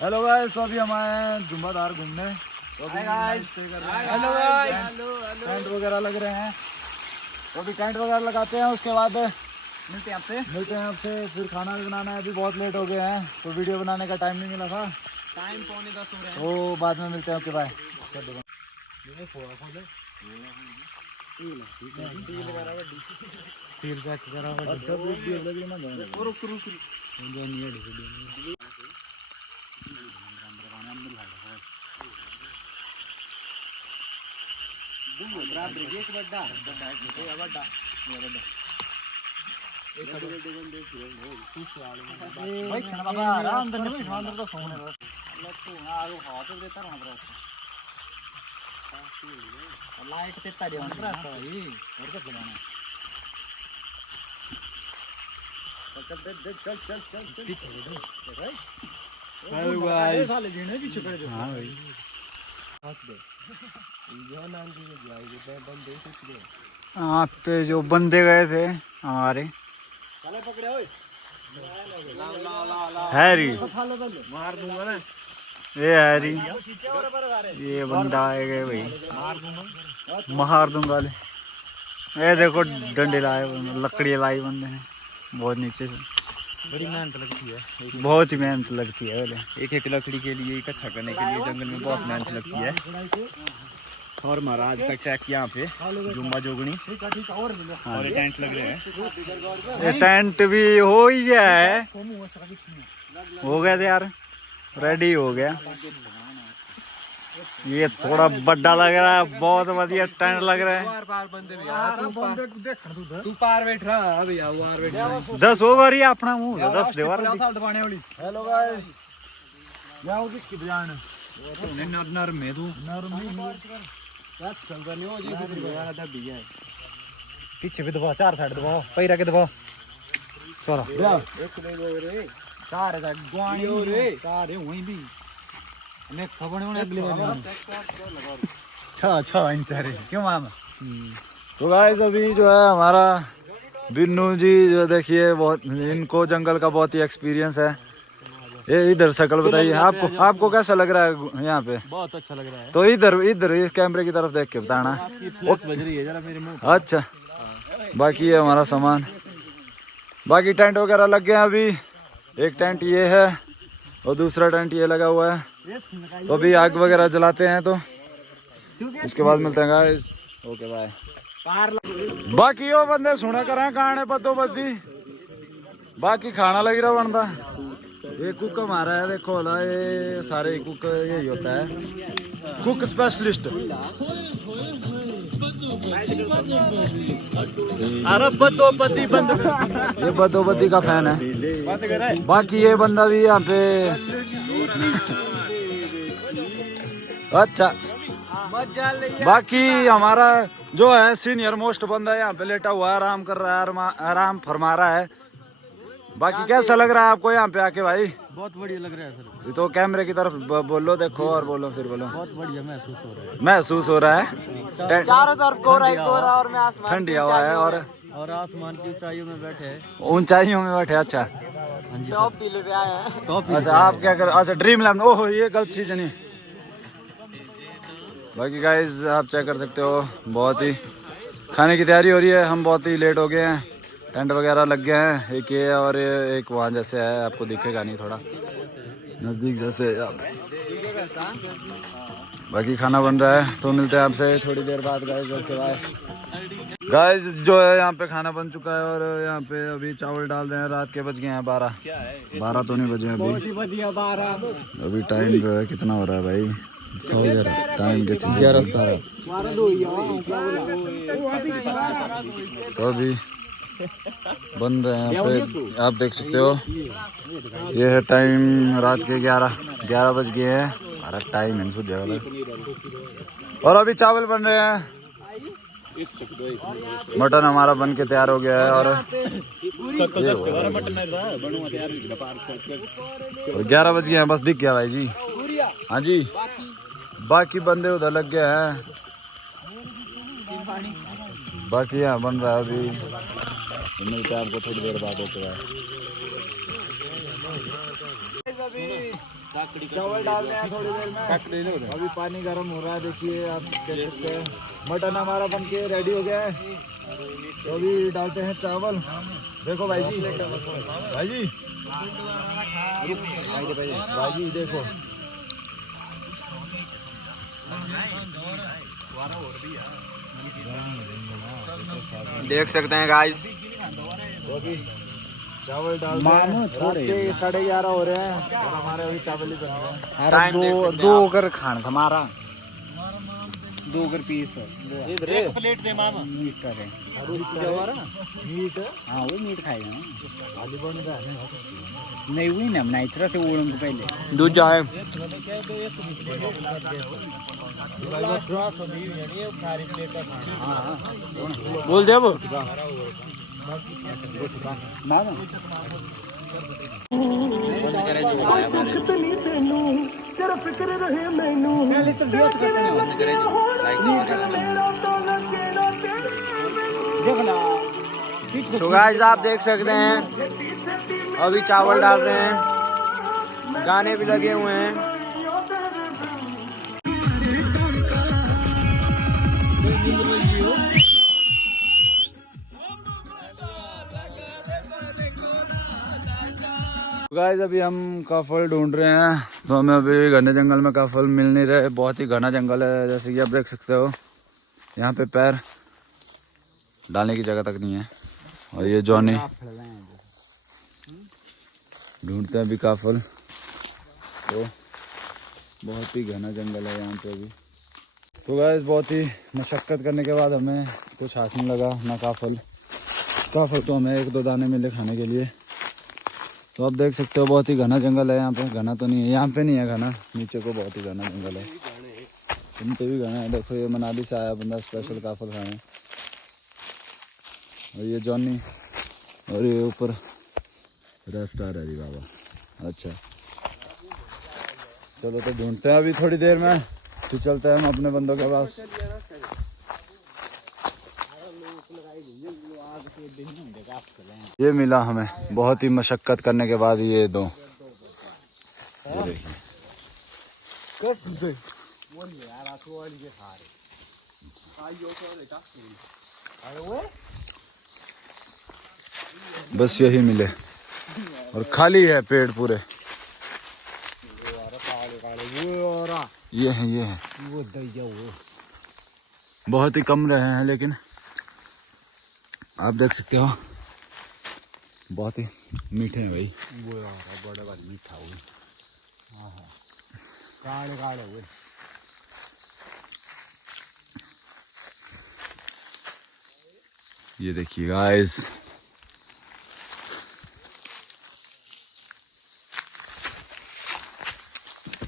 Hello guys, तो अभी हम आए हैं जुम्बादार घूमने। हेलो गाइस, टेंट वगैरह लग रहे हैं, तो अभी टेंट वगैरह लगाते हैं, उसके बाद मिलते हैं आपसे। फिर खाना भी बनाना है, अभी बहुत लेट हो गए हैं तो वीडियो बनाने का टाइम नहीं मिला था। टाइम 9:45 हो रहे हैं, तो बाद में मिलते हैं। Okay bye. सील पैक करा हुआ अच्छा वीडियो लग रही ना रुक भाई खाना बाबा आ रहा अंदर नहीं बैठा, अंदर तो सोने बस अल्लाह तू ना आरो हाथ देता रहना बस लाइट तेता दे बस भाई और क्या चलाना। चल हेलो गाइस, साले जीने पीछे कर दो। हां भाई हाथ दे ये नाम दिए जाएंगे बंदे कुछ दे। हां पे जो बंदे गए थे हमारे साले पकड़े ओए हैरी मार दूंगा ना। ये हैरी ये बंदा आएगा भाई मार दूंगा। ये देखो डंडे लाए लकड़ी लाई बंदे ने बहुत नीचे से। बड़ी मेहनत लगती है, बहुत ही मेहनत लगती है। एक एक लकड़ी के लिए इकट्ठा करने के लिए जंगल में बहुत मेहनत लगती है। और महाराज का ट्रैक यहाँ पे जुम्बा जोगनी और ये टेंट लग रहे हैं। ये टेंट भी हो ही गया है, हो गया यार, रेडी हो गया। ये थोड़ा बड़ा लग रहा है, बहुत बढ़िया टेंट लग रहा है। तू पार बैठ रहा अभी यार बैठ 10 होगा रही अपना मुंह 10 देवार दबाने वाली। हेलो गाइस, जाओ किसकी बजान वो तो ने नर में तू नर में यार चल रहा नहीं हो जी यार दब भी है पीछे भी दबाओ, चार साइड दबाओ, पैरा के दबाओ। चलो एक ले गए रे चार है गुआनी रे चार है वहीं भी मैं खबर नहीं अगले वाले छह इंच रे क्यों मामा। तो गाइस अभी जो है हमारा बिन्नू जी जो देखिए बहुत इनको जंगल का बहुत ही एक्सपीरियंस है। ये इधर शक्ल बताइए आपको कैसा लग रहा है यहाँ पे। बहुत अच्छा लग रहा है। तो इधर इस कैमरे की तरफ देख के बताना। बज रही है जरा मेरे मुंह। अच्छा बाकी ये हमारा सामान, बाकी टेंट वगैरह लग गए हैं। अभी एक टेंट ये है और दूसरा टेंट ये लगा हुआ है, तो अभी आग वगैरह जलाते हैं, तो उसके बाद मिलते हैं गाइस। Okay bye. बाकी वो बंदे सुना करें कहानी बदो बदी, बाकी खाना लगी रहा बनता। ये कुक हमारा है, देखो ना ये सारे कुक यही होता है, कुक स्पेशलिस्ट। ये बदोबदी का फैन है। बाकी ये बंदा भी यहाँ पे अच्छा। बाकी हमारा जो है सीनियर मोस्ट बंदा यहाँ पे लेटा हुआ है, आराम कर रहा है, आराम फरमा रहा है। बाकी कैसा लग रहा है आपको यहाँ पे आके भाई। बहुत बढ़िया लग रहा है सर। तो कैमरे की तरफ बोलो, देखो और बोलो, फिर बोलो। बहुत बढ़िया महसूस हो रहा है। चारों तरफ कोहरा ही कोहरा और मैं आसमान ठंडी हवा है और आसमान की ऊंचाइयों में बैठे हैं। ऊंचाइयों में बैठे। अच्छा टॉप पी ले आए हैं। अच्छा आप क्या कर, अच्छा ड्रीम लैंड, ओहो ये गलत चीज नहीं। बाकी गाइस आप चेक कर सकते हो, बहुत ही खाने की तैयारी हो रही है। हम बहुत ही लेट हो गए हैं, टेंट वगैरह लग गए हैं। एक ये और एक वहाँ जैसे है, आपको दिखेगा नहीं, थोड़ा नज़दीक जैसे। बाकी खाना बन रहा है, तो मिलते हैं आपसे थोड़ी देर बाद गाइस। Okay bye. गाइस जो है यहाँ पे खाना बन चुका है और यहाँ पे अभी चावल डाल रहे हैं। रात के बज गए हैं 12 तो नहीं बजे अभी टाइम जो है कितना हो रहा है भाई, टाइम के 11:17। तो अभी बन रहे हैं यहाँ पे, आप देख सकते हो। ये है टाइम रात के 11 बज गए हैं। हमारा टाइम है सुबह वाला, और अभी चावल बन रहे हैं। मटन हमारा बन के तैयार हो गया है और 11 बज गए हैं, बस दिख गया भाई जी। हाँ जी, बाकी बंदे उधर लग गए हैं। बाकी यहाँ बन रहा है अभी, मिलते हैं आपको थोड़ी देर बाद। होते हैं चावल डालने हैं थोड़ी देर में। अभी पानी गर्म हो रहा है, देखिए आप देख सकते हैं। मटन हमारा बन के रेडी हो गया है, तो अभी डालते हैं चावल। देखो भाई जी, भाई जी, भाई जी देखो, देख सकते हैं गाइस। तो अभी चावल डालते हैं। रात के 11:30 हो रहे हैं और हमारे अभी चावल ही बन रहे हैं। टाइम देख सकते हैं दो आप। कर खान हमारा 2 कर पीस एक प्लेट दे मामा। मीट करे मीट। हाँ वो मीट खाएगा ना, खाली बन रहा है नहीं हुई ना बनाई तरह से ओढ़ को पहले दूध जाए। बोल दे वो। मामा तो गाइस आप देख सकते हैं अभी चावल डाल रहे हैं, गाने भी लगे हुए हैं। गाइस अभी हम काफल ढूंढ रहे हैं, तो हमें अभी घने जंगल में काफल मिल नहीं रहे। बहुत ही घना जंगल है, जैसे कि आप देख सकते हो। यहाँ पे पैर डालने की जगह तक नहीं है। और ये जॉनी ढूंढते हैं अभी काफल, तो बहुत ही घना जंगल है यहाँ पे अभी। तो गाइस बहुत ही मशक्कत करने के बाद हमें कुछ हाथ नहीं लगा ना काफल तो हमें 1-2 दाने मिले खाने के लिए। तो आप देख सकते हो बहुत ही घना जंगल है यहाँ पे। घना तो नहीं है, यहाँ पे नहीं है घना, नीचे को बहुत ही घना जंगल है। इन पे भी घना है। देखो ये मनाली से आया बंदा स्पेशल काफल खाने। और ये जॉनी, और ये ऊपर रेस्टार है जी बाबा। अच्छा चलो तो ढूंढते हैं अभी थोड़ी देर में, फिर चलते हैं हम अपने बंदों के पास। ये मिला हमें बहुत ही मशक्कत करने के बाद, ये 2। ये देखिए बस यही मिले और खाली है पेड़ पूरे। ये है बहुत ही कम रहे हैं, लेकिन आप देख सकते हो बहुत ही मीठे हैं भाई। वो बड़ा मीठा हुआ काले हुए। ये देखिए गाइस,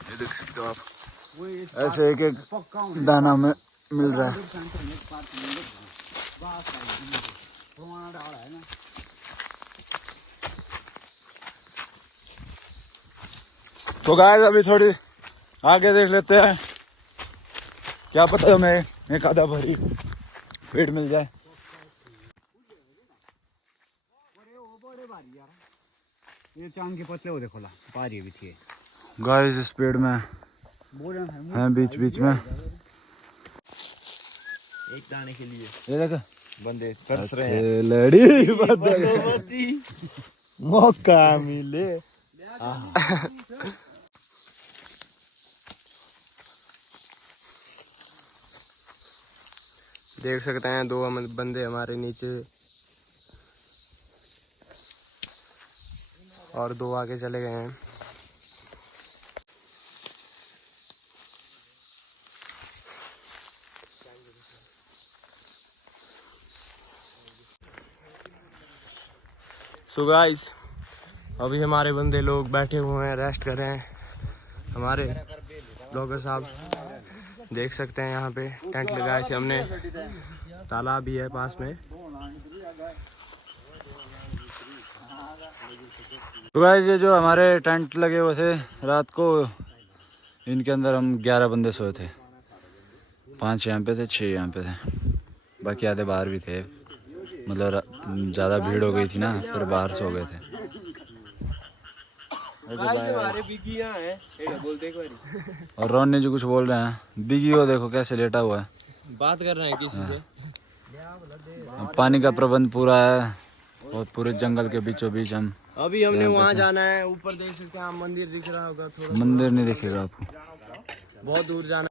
ये देख सकते हो आप, ऐसे एक दाना में मिल रहा है। तो गाइस अभी थोड़ी आगे देख लेते हैं, क्या पता हमें एक आधा भरी पेड़ मिल जाए। ये चांद के पतले हो देखो ला पारी भी थी गाइस इस पेड़ में है बीच में एक दाने के लिए ये देखो बंदे तरस रहे हैं। लड़ी मौका मिले। देख सकते हैं 2 बंदे हमारे नीचे और 2 आगे चले गए हैं। सो गाइस अभी हमारे बंदे लोग बैठे हुए हैं, रेस्ट कर रहे हैं। हमारे ब्लॉगर साहब देख सकते हैं यहाँ पे टेंट लगाए थे हमने, तालाब भी है पास में। तो गाइस ये जो हमारे टेंट लगे हुए थे रात को, इनके अंदर हम 11 बंदे सोए थे। 5 यहाँ पे थे, 6 यहाँ पे थे, बाकी आधे बाहर भी थे। मतलब ज़्यादा भीड़ हो गई थी ना, फिर बाहर सो गए थे। हमारे बिगी यहाँ है बोल दे एक बारी। और रोहन जी कुछ बोल रहे हैं। बिगी वो देखो कैसे लेटा हुआ है, बात कर रहे हैं किसी से। पानी का प्रबंध पूरा है और पूरे जंगल के बीचों बीच हम। अभी हमने वहाँ जाना है, ऊपर देख सकते हैं आप, मंदिर दिख रहा होगा थोड़ा। मंदिर नहीं दिखेगा आपको, बहुत दूर जाना है।